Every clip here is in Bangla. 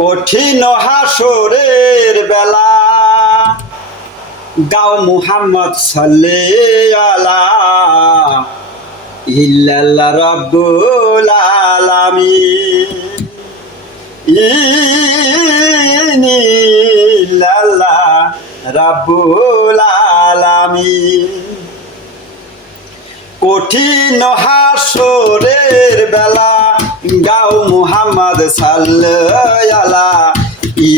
কঠিন হাসরের বেলা গাও মুহাম্মদ সাল্লাল্লাহু আলা ইল্লাল্লাহ রাব্বুল আলামিন ইল্লাল্লাহ রাব্বুল আলামিন। কঠিন হাসরের বেলা গাও মুহাম্মদ সাল্লাল্লাহু আলা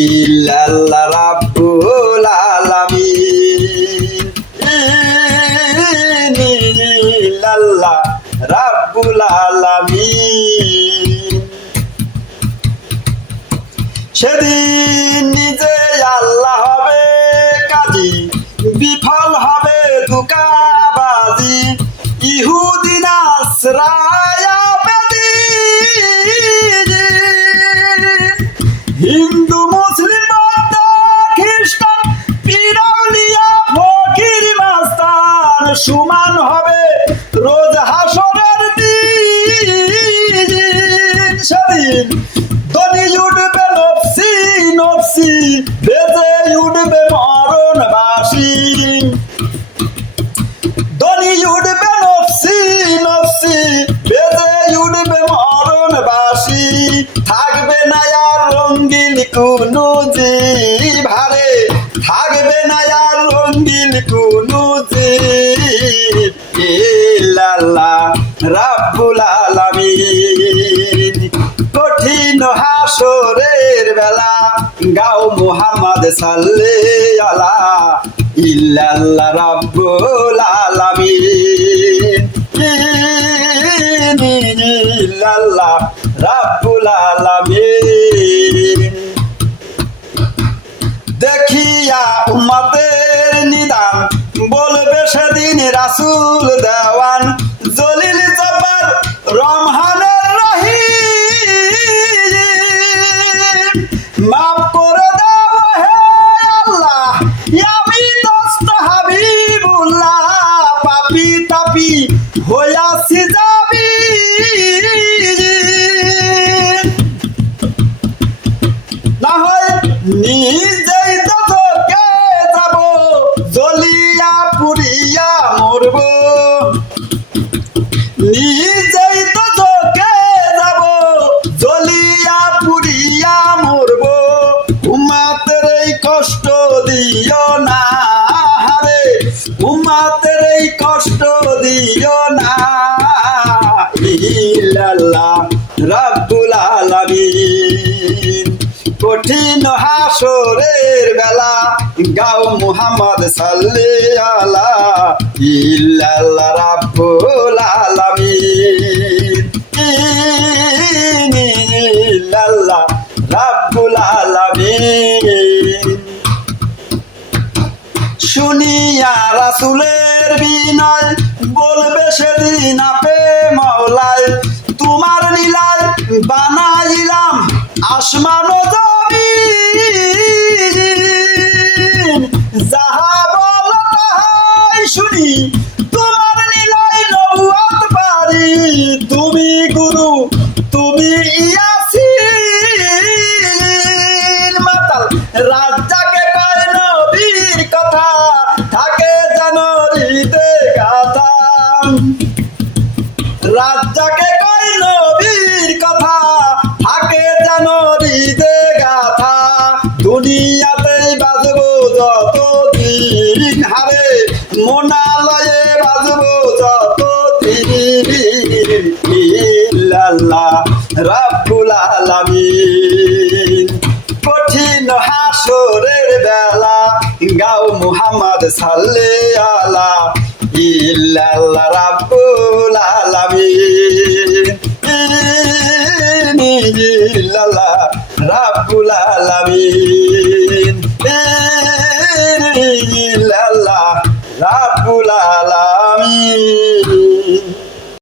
ইল্লাল্লাহ রাব্বুল আলামিন ইল্লাল্লাহ রাব্বুল আলামিন। সেদিন নিজে আল্লাহ হবে কাজী, বিফল হবে ধোঁকাবাজি, ইহুদি নাসরায়া বেদী, হিন্দু মুসলিম বৌদ্ধ খ্রিস্টান পীর আউলিয়া ফকির মাস্তান সমান হবে রোজ হাসরের দিন। সেদিন ধনী উঠবে নফসি নফসি, বেজে উঠবে মরণবাসী। ধনী উঠবে নফসি নফসি, বেজে উঠবে মরণবাসী। থাকবে না আর রঙ্গিন কোনো জীব, হারে থাকবে না আর রঙ্গিন কোনো জীব। ইল্লাল্লাহ রাব্বুল আলামিন। কঠিন হাসরের বেলা গাও মুহাম্মদ সাল্লাল্লাহু আলা ইল্লাল্লাহ রাব্বুল আলামিন ইল্লাল্লাহ রাব্বুল আলামিন। দেখিয়া উম্মতের নিদান বলবে সেদিন রাসূল দেওয়ান, জলিল জব্বার রহমানের রহিম। মাফ করে দাও হে আল্লাহ, আমি দোস্ত হাবিবুল্লাহ, পাপী তাপী হইয়াছি যাবি। না হয় নিজেই তো তোকে যাব, জ্বলিয়া পুড়িয়া মরব। নিজেই তো তোকে যাব, জ্বলিয়া পুড়িয়া মরব। উম্মতের এই কষ্ট দিও না, হারে উম্মতের এই কষ্ট দিও না। ইল্লাল্লাহ রাব্বুল আলামিন। কঠিন হাসরের বেলা গাও মুহাম্মদ সাল্লাল্লাহু আলা ইল্লাল্লাহ রাব্বুল আলামিন ইল্লাল্লাহ রাব্বুল আলামিন। শুনিয়া রাসূলের বিনয় বলবে সেদিন আপে মাওলায়, তোমার লীলায় বানাইলাম আসমান ও জমিন। যাহা বল তাহাই শুনি, তোমার লীলায় নবুয়ত পারি। তুমি গুরু তুমি ইয়াসিন। মাতাল রাজ্জাকে কয় নবীর কথা, থাকে জানো হৃদে গাথা। রাজ্জাকে কয় নবীর কথা, থাকে জানো হৃদে গাথা। দুনিয়াতেই বাজবো যতদিন, হারে মোনালয়ে বাজবো যতদিন। ইল্লাল্লাহ রাব্বুল আলামিন। কঠিন হাসরের বেলা গাও মুহাম্মদ সাল্লাল্লাহু আলা ইল্লাল্লাহ রাব্বুল আলামিন ইল্লাল্লাহ রাব্বুল আলামিন।